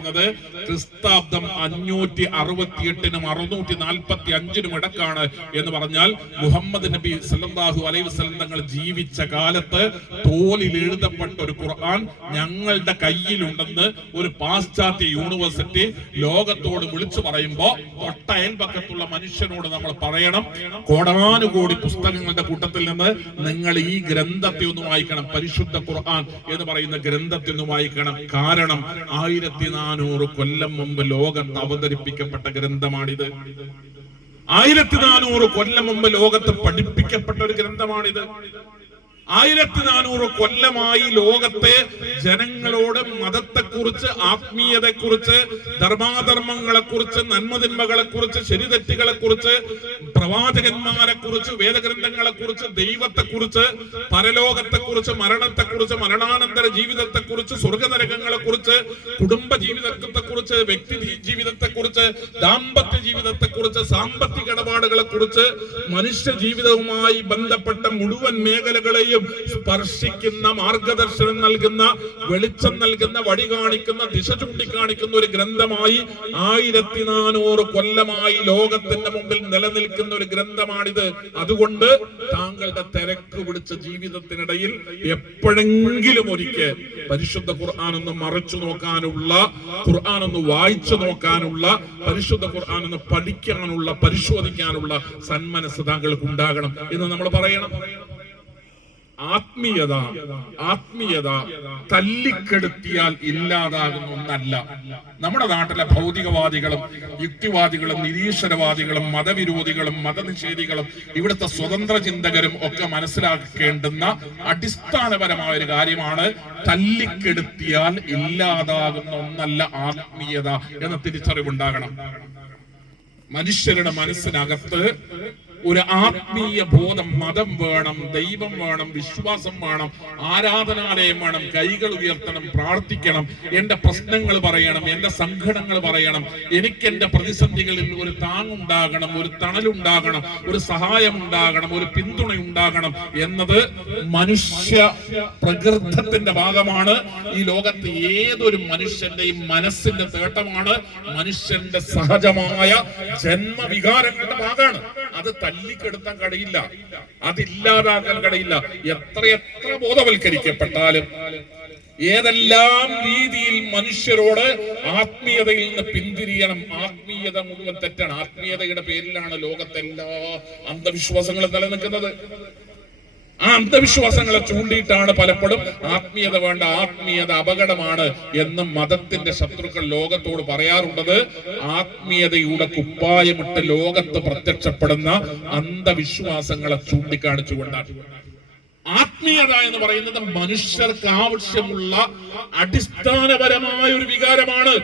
ക്രിസ്താബ്ദം 568-നും 645-നും ഇടക്കാണ് എന്ന് പറഞ്ഞാൽ മുഹമ്മദ് നബി സല്ലല്ലാഹു അലൈഹി വസല്ലം തങ്ങൾ ജീവിച്ച കാലത്ത് തോലിൽ എഴുതപ്പെട്ട ഒരു ഖുർആൻ ഞങ്ങളുടെ കയ്യിലുണ്ടെന്ന് ഒരു പാശ്ചാത്യ യൂണിവേഴ്സിറ്റി ലോകത്തോട് വിളിച്ചു പറയുമ്പോ തൊട്ടയൽപക്കത്തുള്ള മനുഷ്യനോട് നമ്മൾ പറയണം, കോടാനുകോടി പുസ്തകങ്ങളുടെ കൂട്ടത്തിൽ നിന്ന് നിങ്ങൾ ഈ ഗ്രന്ഥത്തെ ഒന്ന് വായിക്കണം, പരിശുദ്ധ ഖുർആൻ എന്ന് പറയുന്ന ഗ്രന്ഥത്തെ ഒന്ന് വായിക്കണം. കാരണം 1400 കൊല്ലം മുമ്പ് ലോകത്ത് അവതരിപ്പിക്കപ്പെട്ട ഗ്രന്ഥമാണിത്. 1400 കൊല്ലം മുമ്പ് ലോകത്ത് പഠിപ്പിക്കപ്പെട്ട ഒരു ഗ്രന്ഥമാണിത്. 1400 കൊല്ലമായി ലോകത്തെ ജനങ്ങളോട് മതത്തെക്കുറിച്ച്, ആത്മീയതയെക്കുറിച്ച്, ധർമാധർമ്മങ്ങളെക്കുറിച്ച്, നന്മതിന്മകളെക്കുറിച്ച്, ശരിതെറ്റുകളെക്കുറിച്ച്, പ്രവാചകന്മാരെക്കുറിച്ച്, വേദഗ്രന്ഥങ്ങളെക്കുറിച്ച്, ദൈവത്തെക്കുറിച്ച്, പരലോകത്തെക്കുറിച്ച്, മരണത്തെക്കുറിച്ച്, മരണാനന്തര ജീവിതത്തെക്കുറിച്ച്, സ്വർഗനരകങ്ങളെക്കുറിച്ച്, കുടുംബ ജീവിതത്തെക്കുറിച്ച്, വ്യക്തി ജീവിതത്തെക്കുറിച്ച്, ദാമ്പത്യ ജീവിതത്തെക്കുറിച്ച്, സാമ്പത്തിക ഇടപാടുകളെക്കുറിച്ച്, മനുഷ്യ ജീവിതവുമായി ബന്ധപ്പെട്ട മുഴുവൻ മേഖലകളെയും ഹൃദയങ്ങളെയും സ്പർശിക്കുന്ന, മാർഗദർശനം നൽകുന്ന, വെളിച്ചം നൽകുന്ന, വഴി കാണിക്കുന്ന, ദിശ ചൂണ്ടിക്കാണിക്കുന്ന ഒരു ഗ്രന്ഥമായി 1400 കൊല്ലമായി ലോകത്തിന്റെ മുമ്പിൽ നിലനിൽക്കുന്ന ഒരു ഗ്രന്ഥമാണിത്. അതുകൊണ്ട് താങ്കളുടെ തിരക്ക് പിടിച്ച ജീവിതത്തിനിടയിൽ എപ്പോഴെങ്കിലും ഒരിക്കൽ പരിശുദ്ധ ഖുർആൻ ഒന്ന് മറിച്ചു നോക്കാനുള്ള, ഖുർആൻ ഒന്ന് വായിച്ചു നോക്കാനുള്ള, പരിശുദ്ധ ഖുർആൻ ഒന്ന് പഠിക്കാനുള്ള, പരിശോധിക്കാനുള്ള സന്മനസ് താങ്കൾക്ക് ഉണ്ടാകണം എന്ന് നമ്മൾ പറയണം. ആത്മീയത തല്ലിക്കെടുത്തിയാൽ ഇല്ലാതാകുന്ന ഒന്നല്ല. നമ്മുടെ നാട്ടിലെ ഭൗതികവാദികളും യുക്തിവാദികളും നിരീശ്വരവാദികളും മതവിരോധികളും മതനിഷേധികളും ഇവിടുത്തെ സ്വതന്ത്ര ചിന്തകരും ഒക്കെ മനസ്സിലാക്കേണ്ടുന്ന അടിസ്ഥാനപരമായ ഒരു കാര്യമാണ്, തല്ലിക്കെടുത്തിയാൽ ഇല്ലാതാകുന്ന ഒന്നല്ല ആത്മീയത എന്ന തിരിച്ചറിവുണ്ടാകണം. മനുഷ്യരുടെ മനസ്സിനകത്ത് ഒരു ആത്മീയ ബോധം, മതം വേണം, ദൈവം വേണം, വിശ്വാസം വേണം, ആരാധനാലയം വേണം, കൈകൾ ഉയർത്തണം, പ്രാർത്ഥിക്കണം, എന്റെ പ്രശ്നങ്ങൾ പറയണം, എന്റെ സങ്കടങ്ങൾ പറയണം, എനിക്ക് എന്റെ പ്രതിസന്ധികളിൽ ഒരു താങ്ങുണ്ടാകണം, ഒരു തണലുണ്ടാകണം, ഒരു സഹായം ഉണ്ടാകണം, ഒരു പിന്തുണ ഉണ്ടാകണം എന്നത് മനുഷ്യ പ്രകൃതത്തിന്റെ ഭാഗമാണ്. ഈ ലോകത്ത് ഏതൊരു മനുഷ്യന്റെയും മനസ്സിന്റെ തേട്ടമാണ്, മനുഷ്യന്റെ സഹജമായ ജന്മവികാരങ്ങളുടെ ഭാഗമാണ്. അത് തല്ലിക്കെടുത്താൻ കഴിയില്ല, അതില്ലാതാക്കാൻ കഴിയില്ല. എത്രയെത്ര ബോധവൽക്കരിക്കപ്പെട്ടാലും, ഏതെല്ലാം രീതിയിൽ മനുഷ്യരോട് ആത്മീയതയിൽ നിന്ന് പിന്തിരിയണം, ആത്മീയത മുഴുവൻ തെറ്റാണ്. ആത്മീയതയുടെ പേരിലാണ് ലോകത്തെല്ലാ അന്ധവിശ്വാസങ്ങളും നിലനിൽക്കുന്നത്. ആ അന്ധവിശ്വാസങ്ങളെ ചൂണ്ടിയിട്ടാണ് പലപ്പോഴും ആത്മീയത വേണ്ട, ആത്മീയത അപകടമാണ് എന്ന് മതത്തിന്റെ ശത്രുക്കൾ ലോകത്തോട് പറയാറുള്ളത്. ആത്മീയതയുടെ കുപ്പായമിട്ട് ലോകത്ത് പ്രത്യക്ഷപ്പെടുന്ന അന്ധവിശ്വാസങ്ങളെ ചൂണ്ടിക്കാണിച്ചുകൊണ്ടാണ്. ആത്മീയത എന്ന് പറയുന്നത് മനുഷ്യർക്ക് ആവശ്യമുള്ള അടിസ്ഥാനപരമായ ഒരു വികാരമാണ്.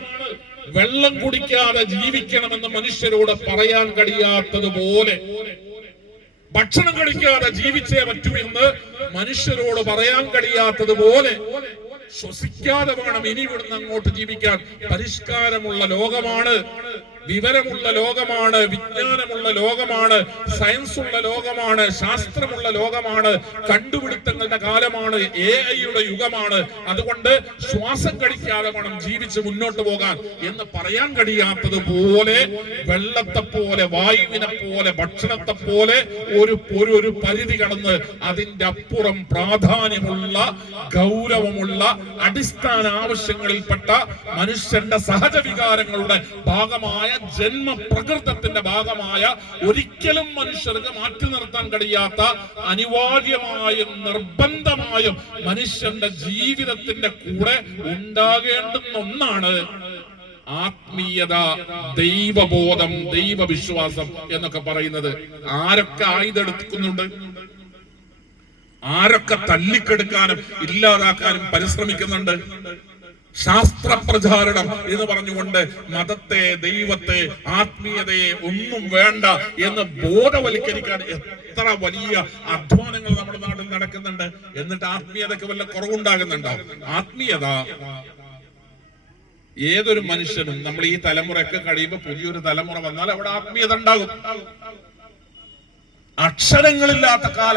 വെള്ളം കുടിക്കാതെ ജീവിക്കണമെന്ന് മനുഷ്യരോട് പറയാൻ കഴിയാത്തതുപോലെ, ഭക്ഷണം കഴിക്കാതെ ജീവിച്ചേ പറ്റൂ എന്ന് മനുഷ്യരോട് പറയാൻ കഴിയാത്തതുപോലെ, ശ്വസിക്കാതെ വേണം ഇനി ഇവിടുന്ന് അങ്ങോട്ട് ജീവിക്കാൻ. പരിഷ്കാരമുള്ള ലോകമാണ്, വിവരമുള്ള ലോകമാണ്, വിജ്ഞാനമുള്ള ലോകമാണ്, സയൻസ് ഉള്ള ലോകമാണ്, ശാസ്ത്രമുള്ള ലോകമാണ്, കണ്ടുപിടുത്തങ്ങളുടെ കാലമാണ്, AI-യുടെ യുഗമാണ്. അതുകൊണ്ട് ശ്വാസം കഴിക്കാതെ വേണം ജീവിച്ച് മുന്നോട്ട് പോകാൻ എന്ന് പറയാൻ കഴിയാത്തതുപോലെ, വെള്ളത്തെ പോലെ, വായുവിനെ പോലെ, ഭക്ഷണത്തെ പോലെ ഒരു പരിധി കടന്ന് അതിന്റെ അപ്പുറം പ്രാധാന്യമുള്ള, ഗൗരവമുള്ള, അടിസ്ഥാന ആവശ്യങ്ങളിൽപ്പെട്ട മനുഷ്യന്റെ സഹജ വികാരങ്ങളുടെ ഭാഗമായ, ജന്മപ്രകൃതത്തിന്റെ ഭാഗമായ, ഒരിക്കലും മനുഷ്യർക്ക് മാറ്റി നിർത്താൻ കഴിയാത്ത, അനിവാര്യമായും നിർബന്ധമായും മനുഷ്യന്റെ ജീവിതത്തിന്റെ കൂടെ ഉണ്ടാകേണ്ടുന്ന ഒന്നാണ് ആത്മീയത, ദൈവബോധം, ദൈവവിശ്വാസം എന്നൊക്കെ പറയുന്നത്. ആരൊക്കെ ആയുധെടുക്കുന്നുണ്ട്, ആരൊക്കെ തല്ലിക്കെടുക്കാനും ഇല്ലാതാക്കാനും പരിശ്രമിക്കുന്നുണ്ട്. ശാസ്ത്രപ്രചാരണം എന്ന് പറഞ്ഞുകൊണ്ട് മതത്തെ, ദൈവത്തെ, ആത്മീയതയെ ഒന്നും വേണ്ട എന്ന് ബോധവൽക്കരിക്കാൻ എത്ര വലിയ അധ്വാനങ്ങൾ നമ്മുടെ നാട്ടിൽ നടക്കുന്നുണ്ട്. എന്നിട്ട് ആത്മീയതയ്ക്ക് വല്ല കുറവുണ്ടാകുന്നുണ്ടോ? ആത്മീയത ഏതൊരു മനുഷ്യനും, നമ്മൾ ഈ തലമുറയൊക്കെ കഴിയുമ്പോൾ പുതിയൊരു തലമുറ വന്നാൽ അവിടെ ആത്മീയത ഉണ്ടാകും. അക്ഷരങ്ങളില്ലാത്ത കാലം